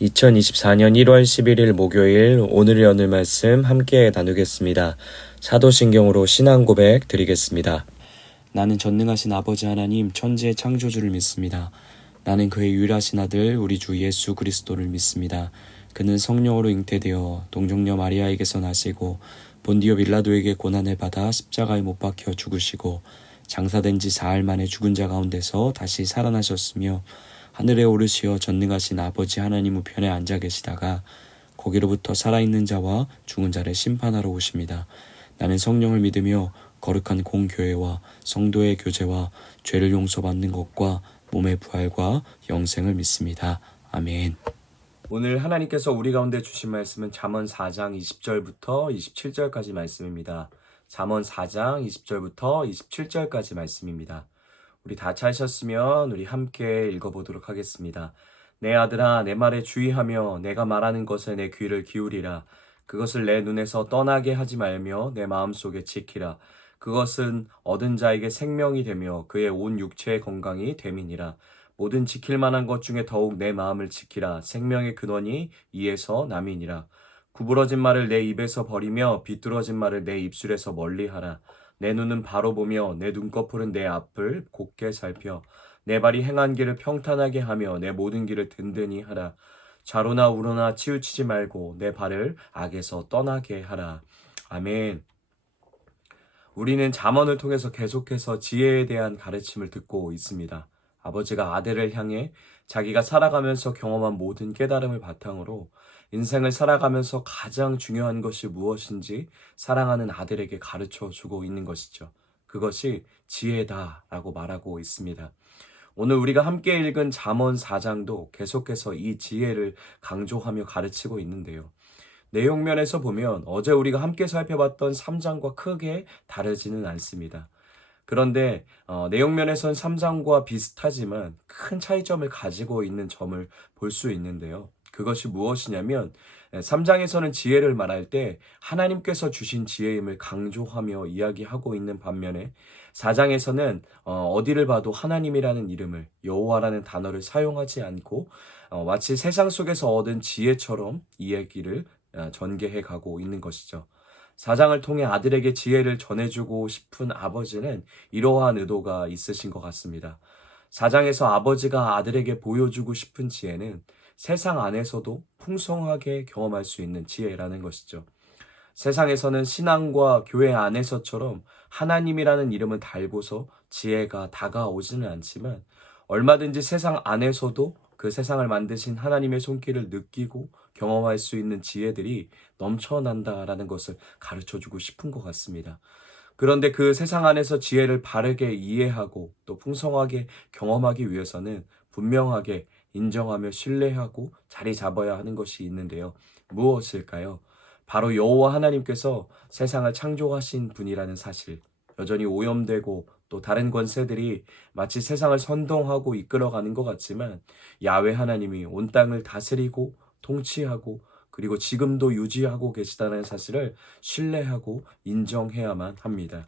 2024년 1월 11일 목요일 오늘의 오늘 말씀 함께 나누겠습니다. 사도신경으로 신앙 고백 드리겠습니다. 나는 전능하신 아버지 하나님 천지의 창조주를 믿습니다. 나는 그의 유일하신 아들 우리 주 예수 그리스도를 믿습니다. 그는 성령으로 잉태되어 동정녀 마리아에게서 나시고 본디오 빌라도에게 고난을 받아 십자가에 못 박혀 죽으시고 장사된 지 사흘 만에 죽은 자 가운데서 다시 살아나셨으며 하늘에 오르시어 전능하신 아버지 하나님 우편에 앉아 계시다가 거기로부터 살아있는 자와 죽은 자를 심판하러 오십니다. 나는 성령을 믿으며 거룩한 공교회와 성도의 교제와 죄를 용서받는 것과 몸의 부활과 영생을 믿습니다. 아멘. 오늘 하나님께서 우리 가운데 주신 말씀은 잠언 4장 20절부터 27절까지 말씀입니다. 잠언 4장 20절부터 27절까지 말씀입니다. 우리 다 찾으셨으면 우리 함께 읽어보도록 하겠습니다. 내 아들아 내 말에 주의하며 내가 말하는 것에 내 귀를 기울이라. 그것을 내 눈에서 떠나게 하지 말며 내 마음속에 지키라. 그것은 얻은 자에게 생명이 되며 그의 온 육체의 건강이 됨이니라. 모든 지킬 만한 것 중에 더욱 내 마음을 지키라. 생명의 근원이 이에서 남이니라. 구부러진 말을 내 입에서 버리며 비뚤어진 말을 내 입술에서 멀리하라. 내 눈은 바로 보며 내 눈꺼풀은 내 앞을 곱게 살펴 내 발이 행한 길을 평탄하게 하며 내 모든 길을 든든히 하라. 좌로나 우로나 치우치지 말고 내 발을 악에서 떠나게 하라. 아멘. 우리는 잠언을 통해서 계속해서 지혜에 대한 가르침을 듣고 있습니다. 아버지가 아들을 향해 자기가 살아가면서 경험한 모든 깨달음을 바탕으로 인생을 살아가면서 가장 중요한 것이 무엇인지 사랑하는 아들에게 가르쳐 주고 있는 것이죠. 그것이 지혜다라고 말하고 있습니다. 오늘 우리가 함께 읽은 잠언 4장도 계속해서 이 지혜를 강조하며 가르치고 있는데요. 내용 면에서 보면 어제 우리가 함께 살펴봤던 3장과 크게 다르지는 않습니다. 그런데 내용 면에선 3장과 비슷하지만 큰 차이점을 가지고 있는 점을 볼 수 있는데요. 그것이 무엇이냐면 3장에서는 지혜를 말할 때 하나님께서 주신 지혜임을 강조하며 이야기하고 있는 반면에 4장에서는 어디를 봐도 하나님이라는 이름을 여호와라는 단어를 사용하지 않고 마치 세상 속에서 얻은 지혜처럼 이야기를 전개해 가고 있는 것이죠. 4장을 통해 아들에게 지혜를 전해주고 싶은 아버지는 이러한 의도가 있으신 것 같습니다. 4장에서 아버지가 아들에게 보여주고 싶은 지혜는 세상 안에서도 풍성하게 경험할 수 있는 지혜라는 것이죠. 세상에서는 신앙과 교회 안에서처럼 하나님이라는 이름을 달고서 지혜가 다가오지는 않지만 얼마든지 세상 안에서도 그 세상을 만드신 하나님의 손길을 느끼고 경험할 수 있는 지혜들이 넘쳐난다라는 것을 가르쳐주고 싶은 것 같습니다. 그런데 그 세상 안에서 지혜를 바르게 이해하고 또 풍성하게 경험하기 위해서는 분명하게 인정하며 신뢰하고 자리 잡아야 하는 것이 있는데요. 무엇일까요? 바로 여호와 하나님께서 세상을 창조하신 분이라는 사실, 여전히 오염되고 또 다른 권세들이 마치 세상을 선동하고 이끌어가는 것 같지만 야훼 하나님이 온 땅을 다스리고 통치하고 그리고 지금도 유지하고 계시다는 사실을 신뢰하고 인정해야만 합니다.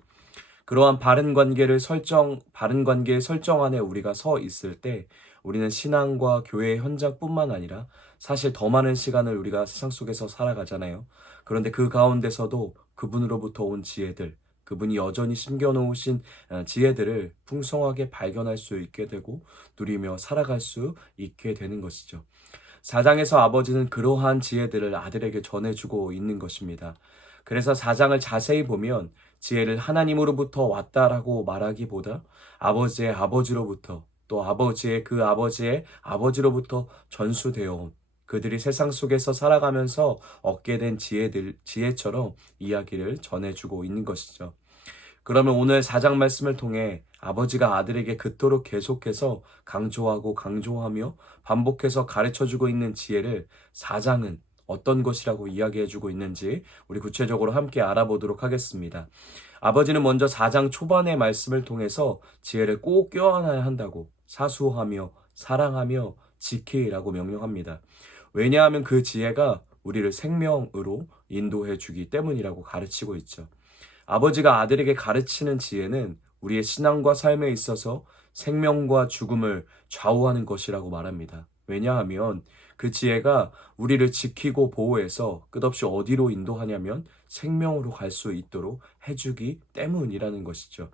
그러한 바른 관계의 설정 안에 우리가 서 있을 때 우리는 신앙과 교회의 현장뿐만 아니라 사실 더 많은 시간을 우리가 세상 속에서 살아가잖아요. 그런데 그 가운데서도 그분으로부터 온 지혜들, 그분이 여전히 심겨놓으신 지혜들을 풍성하게 발견할 수 있게 되고 누리며 살아갈 수 있게 되는 것이죠. 4장에서 아버지는 그러한 지혜들을 아들에게 전해주고 있는 것입니다. 그래서 4장을 자세히 보면 지혜를 하나님으로부터 왔다라고 말하기보다 아버지의 아버지로부터 또 아버지의 그 아버지의 아버지로부터 전수되어 온 그들이 세상 속에서 살아가면서 얻게 된 지혜처럼 이야기를 전해주고 있는 것이죠. 그러면 오늘 4장 말씀을 통해 아버지가 아들에게 그토록 계속해서 강조하며 반복해서 가르쳐주고 있는 지혜를 4장은 어떤 것이라고 이야기해주고 있는지 우리 구체적으로 함께 알아보도록 하겠습니다. 아버지는 먼저 4장 초반의 말씀을 통해서 지혜를 꼭 껴안아야 한다고 사수하며 사랑하며 지키라고 명령합니다. 왜냐하면 그 지혜가 우리를 생명으로 인도해 주기 때문이라고 가르치고 있죠. 아버지가 아들에게 가르치는 지혜는 우리의 신앙과 삶에 있어서 생명과 죽음을 좌우하는 것이라고 말합니다. 왜냐하면 그 지혜가 우리를 지키고 보호해서 끝없이 어디로 인도하냐면 생명으로 갈 수 있도록 해주기 때문이라는 것이죠.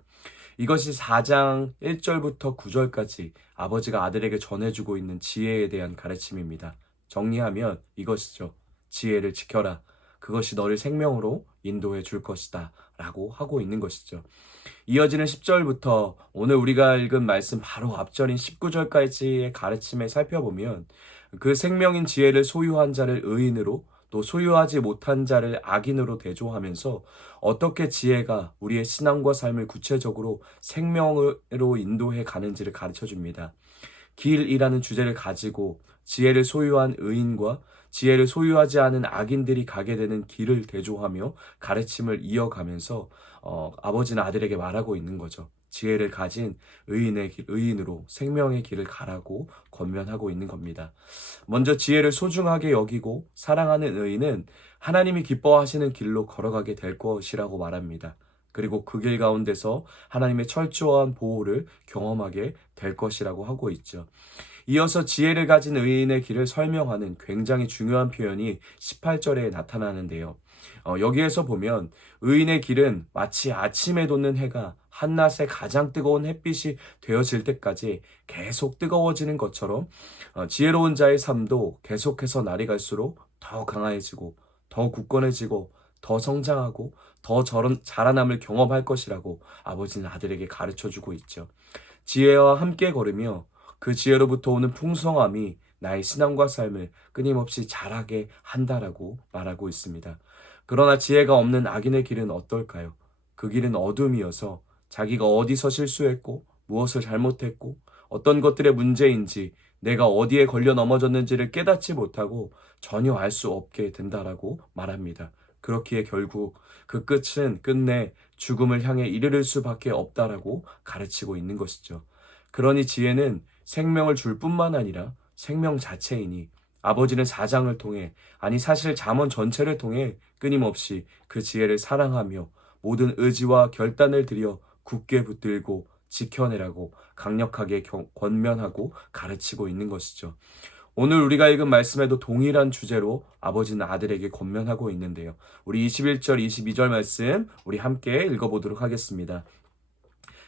이것이 4장 1절부터 9절까지 아버지가 아들에게 전해주고 있는 지혜에 대한 가르침입니다. 정리하면 이것이죠. 지혜를 지켜라. 그것이 너를 생명으로 인도해 줄 것이다. 라고 하고 있는 것이죠. 이어지는 10절부터 오늘 우리가 읽은 말씀 바로 앞절인 19절까지의 가르침을 살펴보면 그 생명인 지혜를 소유한 자를 의인으로 또 소유하지 못한 자를 악인으로 대조하면서 어떻게 지혜가 우리의 신앙과 삶을 구체적으로 생명으로 인도해 가는지를 가르쳐 줍니다. 길이라는 주제를 가지고 지혜를 소유한 의인과 지혜를 소유하지 않은 악인들이 가게 되는 길을 대조하며 가르침을 이어가면서 아버지는 아들에게 말하고 있는 거죠. 지혜를 가진 의인의 길, 의인으로 생명의 길을 가라고 권면하고 있는 겁니다. 먼저 지혜를 소중하게 여기고 사랑하는 의인은 하나님이 기뻐하시는 길로 걸어가게 될 것이라고 말합니다. 그리고 그 길 가운데서 하나님의 철저한 보호를 경험하게 될 것이라고 하고 있죠. 이어서 지혜를 가진 의인의 길을 설명하는 굉장히 중요한 표현이 18절에 나타나는데요. 여기에서 보면 의인의 길은 마치 아침에 돋는 해가 한낮에 가장 뜨거운 햇빛이 되어질 때까지 계속 뜨거워지는 것처럼 지혜로운 자의 삶도 계속해서 날이 갈수록 더 강해지고 더 굳건해지고 더 성장하고 더 자라남을 경험할 것이라고 아버지는 아들에게 가르쳐주고 있죠. 지혜와 함께 걸으며 그 지혜로부터 오는 풍성함이 나의 신앙과 삶을 끊임없이 자라게 한다라고 말하고 있습니다. 그러나 지혜가 없는 악인의 길은 어떨까요? 그 길은 어둠이어서 자기가 어디서 실수했고 무엇을 잘못했고 어떤 것들의 문제인지 내가 어디에 걸려 넘어졌는지를 깨닫지 못하고 전혀 알 수 없게 된다라고 말합니다. 그렇기에 결국 그 끝은 끝내 죽음을 향해 이르를 수밖에 없다라고 가르치고 있는 것이죠. 그러니 지혜는 생명을 줄 뿐만 아니라 생명 자체이니 아버지는 4장을 통해 아니 사실 잠언 전체를 통해 끊임없이 그 지혜를 사랑하며 모든 의지와 결단을 들여 굳게 붙들고 지켜내라고 강력하게 권면하고 가르치고 있는 것이죠. 오늘 우리가 읽은 말씀에도 동일한 주제로 아버지는 아들에게 권면하고 있는데요. 우리 21절, 22절 말씀 우리 함께 읽어보도록 하겠습니다.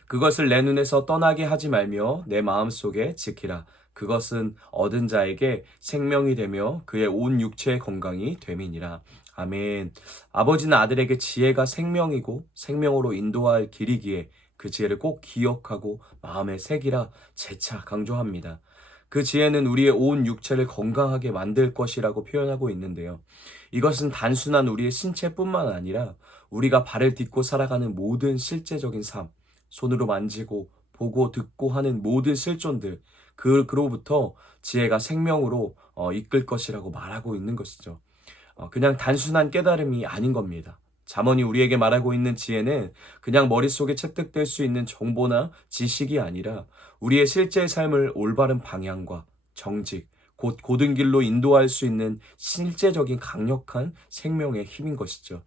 그것을 내 눈에서 떠나게 하지 말며 내 마음속에 지키라. 그것은 얻은 자에게 생명이 되며 그의 온 육체의 건강이 됨이니라. 아멘. 아버지는 아들에게 지혜가 생명이고 생명으로 인도할 길이기에 그 지혜를 꼭 기억하고 마음에 새기라 재차 강조합니다. 그 지혜는 우리의 온 육체를 건강하게 만들 것이라고 표현하고 있는데요. 이것은 단순한 우리의 신체뿐만 아니라 우리가 발을 딛고 살아가는 모든 실제적인 삶, 손으로 만지고 보고 듣고 하는 모든 실존들, 그로부터 지혜가 생명으로 이끌 것이라고 말하고 있는 것이죠. 그냥 단순한 깨달음이 아닌 겁니다. 잠언이 우리에게 말하고 있는 지혜는 그냥 머릿속에 채택될 수 있는 정보나 지식이 아니라 우리의 실제 삶을 올바른 방향과 정직, 곧 고든 길로 인도할 수 있는 실제적인 강력한 생명의 힘인 것이죠.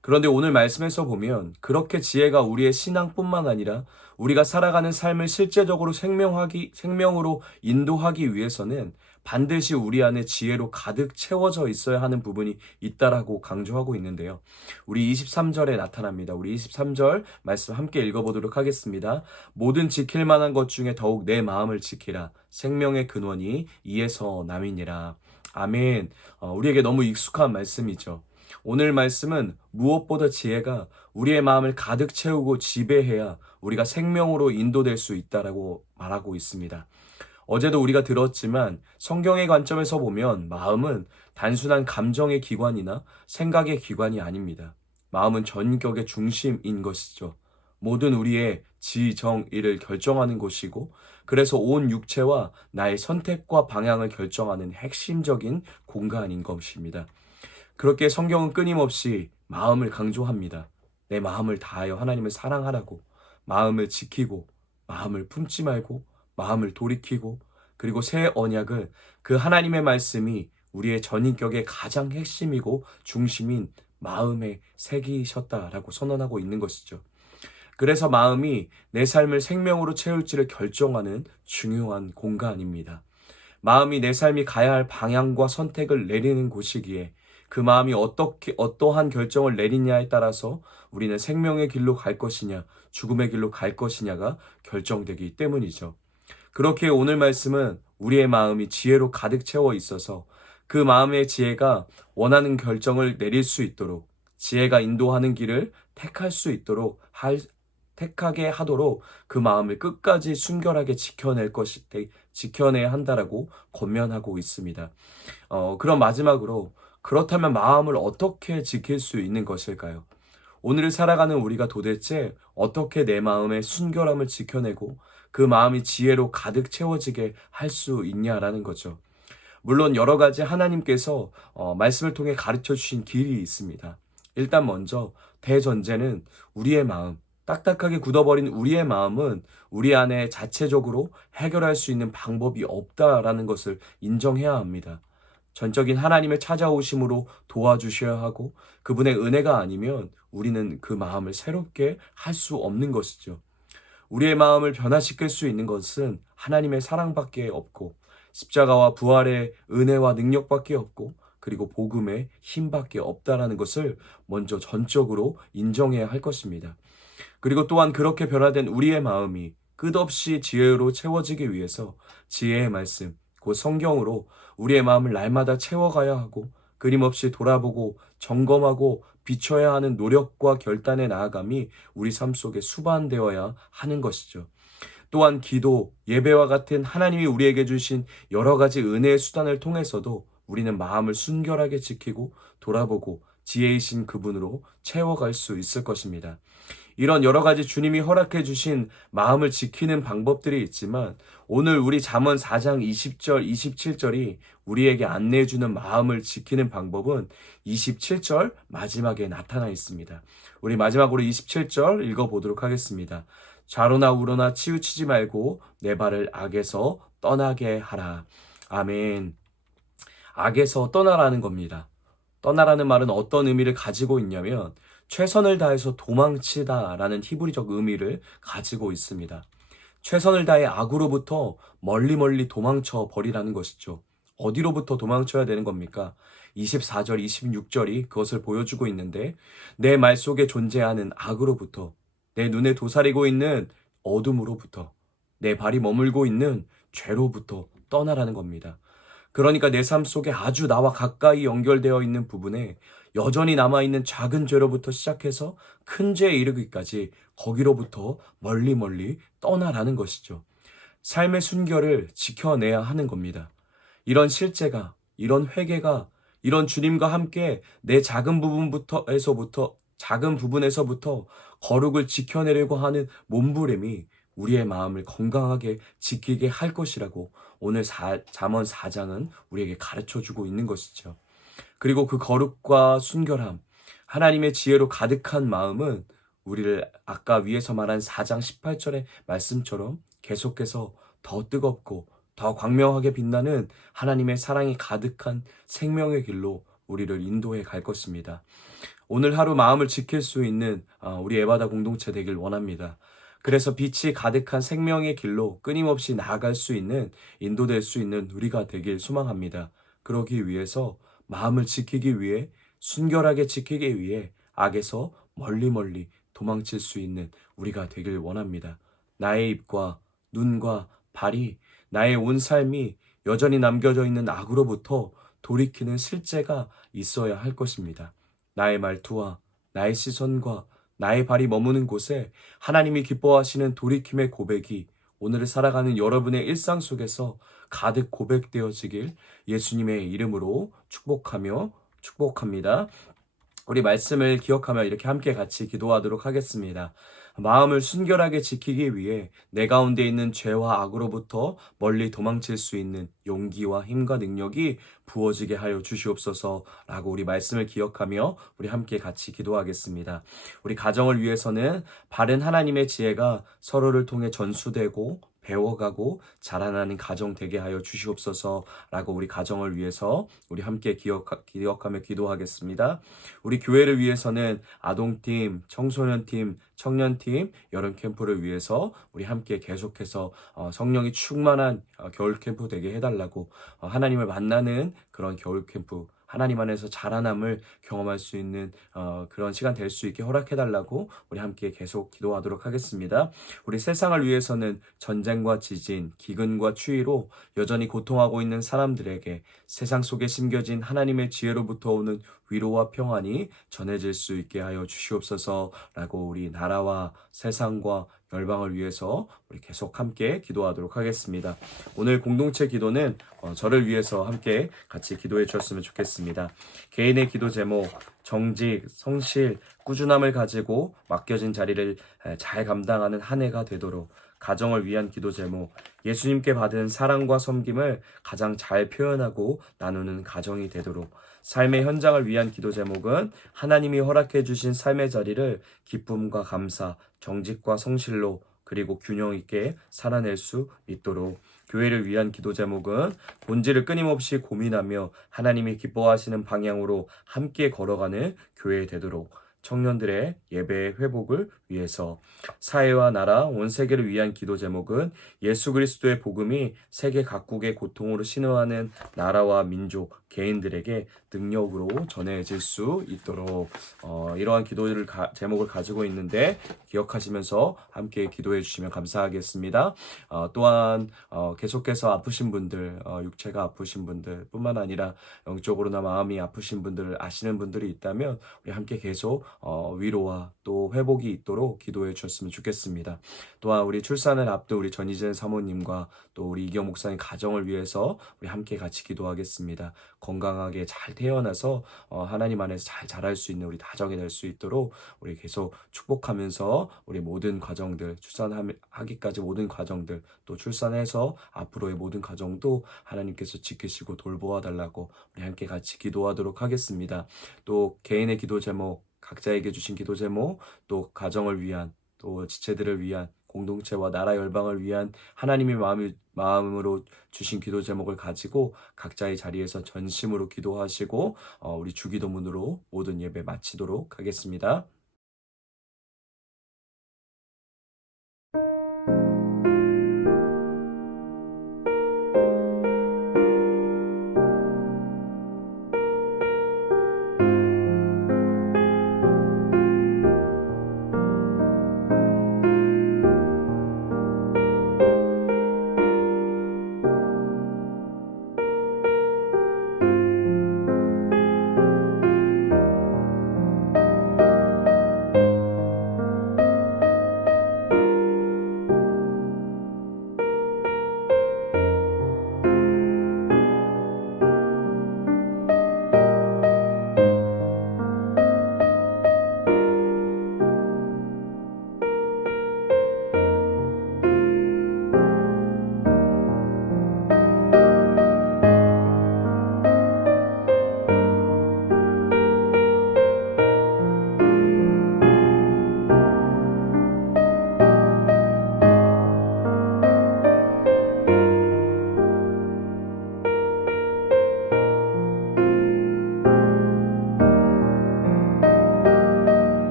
그런데 오늘 말씀에서 보면 그렇게 지혜가 우리의 신앙뿐만 아니라 우리가 살아가는 삶을 실제적으로 생명으로 인도하기 위해서는 반드시 우리 안에 지혜로 가득 채워져 있어야 하는 부분이 있다라고 강조하고 있는데요. 우리 23절에 나타납니다. 우리 23절 말씀 함께 읽어보도록 하겠습니다. 모든 지킬 만한 것 중에 더욱 내 마음을 지키라. 생명의 근원이 이에서 남이니라. 아멘. 우리에게 너무 익숙한 말씀이죠. 오늘 말씀은 무엇보다 지혜가 우리의 마음을 가득 채우고 지배해야 우리가 생명으로 인도될 수 있다라고 말하고 있습니다. 어제도 우리가 들었지만 성경의 관점에서 보면 마음은 단순한 감정의 기관이나 생각의 기관이 아닙니다. 마음은 전격의 중심인 것이죠. 모든 우리의 지정의를 결정하는 곳이고 그래서 온 육체와 나의 선택과 방향을 결정하는 핵심적인 공간인 것입니다. 그렇게 성경은 끊임없이 마음을 강조합니다. 내 마음을 다하여 하나님을 사랑하라고, 마음을 지키고, 마음을 품지 말고, 마음을 돌이키고, 그리고 새 언약을 그 하나님의 말씀이 우리의 전인격의 가장 핵심이고 중심인 마음에 새기셨다라고 선언하고 있는 것이죠. 그래서 마음이 내 삶을 생명으로 채울지를 결정하는 중요한 공간입니다. 마음이 내 삶이 가야 할 방향과 선택을 내리는 곳이기에 그 마음이 어떠한 결정을 내리냐에 따라서 우리는 생명의 길로 갈 것이냐, 죽음의 길로 갈 것이냐가 결정되기 때문이죠. 그렇게 오늘 말씀은 우리의 마음이 지혜로 가득 채워 있어서 그 마음의 지혜가 원하는 결정을 내릴 수 있도록, 지혜가 인도하는 길을 택할 수 있도록 택하게 하도록 그 마음을 끝까지 순결하게 지켜내야 한다라고 권면하고 있습니다. 그럼 마지막으로, 그렇다면 마음을 어떻게 지킬 수 있는 것일까요? 오늘을 살아가는 우리가 도대체 어떻게 내 마음의 순결함을 지켜내고 그 마음이 지혜로 가득 채워지게 할 수 있냐라는 거죠. 물론 여러 가지 하나님께서 말씀을 통해 가르쳐 주신 길이 있습니다. 일단 먼저 대전제는 우리의 마음, 딱딱하게 굳어버린 우리의 마음은 우리 안에 자체적으로 해결할 수 있는 방법이 없다라는 것을 인정해야 합니다. 전적인 하나님의 찾아오심으로 도와주셔야 하고 그분의 은혜가 아니면 우리는 그 마음을 새롭게 할 수 없는 것이죠. 우리의 마음을 변화시킬 수 있는 것은 하나님의 사랑밖에 없고 십자가와 부활의 은혜와 능력밖에 없고 그리고 복음의 힘밖에 없다라는 것을 먼저 전적으로 인정해야 할 것입니다. 그리고 또한 그렇게 변화된 우리의 마음이 끝없이 지혜로 채워지기 위해서 지혜의 말씀, 곧 성경으로 우리의 마음을 날마다 채워가야 하고 끊임없이 돌아보고 점검하고 비춰야 하는 노력과 결단의 나아감이 우리 삶 속에 수반되어야 하는 것이죠. 또한 기도, 예배와 같은 하나님이 우리에게 주신 여러 가지 은혜의 수단을 통해서도 우리는 마음을 순결하게 지키고 돌아보고 지혜이신 그분으로 채워갈 수 있을 것입니다. 이런 여러 가지 주님이 허락해 주신 마음을 지키는 방법들이 있지만 오늘 우리 잠언 4장 20절, 27절이 우리에게 안내해 주는 마음을 지키는 방법은 27절 마지막에 나타나 있습니다. 우리 마지막으로 27절 읽어보도록 하겠습니다. 좌로나 우로나 치우치지 말고 내 발을 악에서 떠나게 하라. 아멘. 악에서 떠나라는 겁니다. 떠나라는 말은 어떤 의미를 가지고 있냐면 최선을 다해서 도망치다라는 히브리적 의미를 가지고 있습니다. 최선을 다해 악으로부터 멀리 도망쳐 버리라는 것이죠. 어디로부터 도망쳐야 되는 겁니까? 24절, 26절이 그것을 보여주고 있는데 내 말 속에 존재하는 악으로부터, 내 눈에 도사리고 있는 어둠으로부터, 내 발이 머물고 있는 죄로부터 떠나라는 겁니다. 그러니까 내 삶 속에 아주 나와 가까이 연결되어 있는 부분에 여전히 남아있는 작은 죄로부터 시작해서 큰 죄에 이르기까지 거기로부터 멀리 떠나라는 것이죠. 삶의 순결을 지켜내야 하는 겁니다. 이런 실제가, 이런 회개가, 이런 주님과 함께 내 작은 부분에서부터 거룩을 지켜내려고 하는 몸부림이 우리의 마음을 건강하게 지키게 할 것이라고 오늘 잠언 4장은 우리에게 가르쳐주고 있는 것이죠. 그리고 그 거룩과 순결함, 하나님의 지혜로 가득한 마음은 우리를 아까 위에서 말한 4장 18절의 말씀처럼 계속해서 더 뜨겁고 더 광명하게 빛나는 하나님의 사랑이 가득한 생명의 길로 우리를 인도해 갈 것입니다. 오늘 하루 마음을 지킬 수 있는 우리 에바다 공동체 되길 원합니다. 그래서 빛이 가득한 생명의 길로 끊임없이 나아갈 수 있는, 인도될 수 있는 우리가 되길 소망합니다. 그러기 위해서 마음을 지키기 위해, 순결하게 지키기 위해 악에서 멀리 도망칠 수 있는 우리가 되길 원합니다. 나의 입과 눈과 발이, 나의 온 삶이 여전히 남겨져 있는 악으로부터 돌이키는 실제가 있어야 할 것입니다. 나의 말투와 나의 시선과 나의 발이 머무는 곳에 하나님이 기뻐하시는 돌이킴의 고백이 오늘을 살아가는 여러분의 일상 속에서 가득 고백되어지길 예수님의 이름으로 축복합니다. 우리 말씀을 기억하며 이렇게 함께 같이 기도하도록 하겠습니다. 마음을 순결하게 지키기 위해 내 가운데 있는 죄와 악으로부터 멀리 도망칠 수 있는 용기와 힘과 능력이 부어지게 하여 주시옵소서라고 우리 말씀을 기억하며 우리 함께 같이 기도하겠습니다. 우리 가정을 위해서는 바른 하나님의 지혜가 서로를 통해 전수되고 배워가고 자라나는 가정 되게 하여 주시옵소서라고 우리 가정을 위해서 우리 함께 기억하며 기도하겠습니다. 우리 교회를 위해서는 아동팀, 청소년팀, 청년팀, 여름 캠프를 위해서 우리 함께 계속해서 성령이 충만한 겨울 캠프 되게 해달라고, 하나님을 만나는 그런 겨울 캠프, 하나님 안에서 자라남을 경험할 수 있는 그런 시간 될 수 있게 허락해달라고 우리 함께 계속 기도하도록 하겠습니다. 우리 세상을 위해서는 전쟁과 지진, 기근과 추위로 여전히 고통하고 있는 사람들에게 세상 속에 심겨진 하나님의 지혜로부터 오는 위로와 평안이 전해질 수 있게 하여 주시옵소서라고 우리 나라와 세상과 열방을 위해서 우리 계속 함께 기도하도록 하겠습니다. 오늘 공동체 기도는 저를 위해서 함께 같이 기도해 주셨으면 좋겠습니다. 개인의 기도 제목, 정직, 성실, 꾸준함을 가지고 맡겨진 자리를 잘 감당하는 한 해가 되도록, 가정을 위한 기도 제목, 예수님께 받은 사랑과 섬김을 가장 잘 표현하고 나누는 가정이 되도록, 삶의 현장을 위한 기도 제목은 하나님이 허락해 주신 삶의 자리를 기쁨과 감사, 정직과 성실로 그리고 균형 있게 살아낼 수 있도록, 교회를 위한 기도 제목은 본질을 끊임없이 고민하며 하나님이 기뻐하시는 방향으로 함께 걸어가는 교회 되도록, 청년들의 예배의 회복을 위해서, 사회와 나라, 온 세계를 위한 기도 제목은 예수 그리스도의 복음이 세계 각국의 고통으로 신음하는 나라와 민족, 개인들에게 능력으로 전해질 수 있도록, 이러한 기도를 제목을 가지고 있는데 기억하시면서 함께 기도해 주시면 감사하겠습니다. 또한 계속해서 아프신 분들, 육체가 아프신 분들 뿐만 아니라 영적으로나 마음이 아프신 분들을 아시는 분들이 있다면 우리 함께 계속 위로와 또 회복이 있도록 기도해 주셨으면 좋겠습니다. 또한 우리 출산을 앞둔 우리 전희진 사모님과 또 우리 이경 목사님 가정을 위해서 우리 함께 같이 기도하겠습니다. 건강하게 잘 태어나서 하나님 안에서 잘 자랄 수 있는 우리 가정이 될 수 있도록 우리 계속 축복하면서 우리 모든 과정들, 출산하기까지 모든 과정들, 또 출산해서 앞으로의 모든 과정도 하나님께서 지키시고 돌보아 달라고 우리 함께 같이 기도하도록 하겠습니다. 또 개인의 기도 제목, 각자에게 주신 기도 제목, 또 가정을 위한, 또 지체들을 위한, 공동체와 나라 열방을 위한 하나님의 마음으로 주신 기도 제목을 가지고 각자의 자리에서 전심으로 기도하시고 우리 주기도문으로 모든 예배 마치도록 하겠습니다.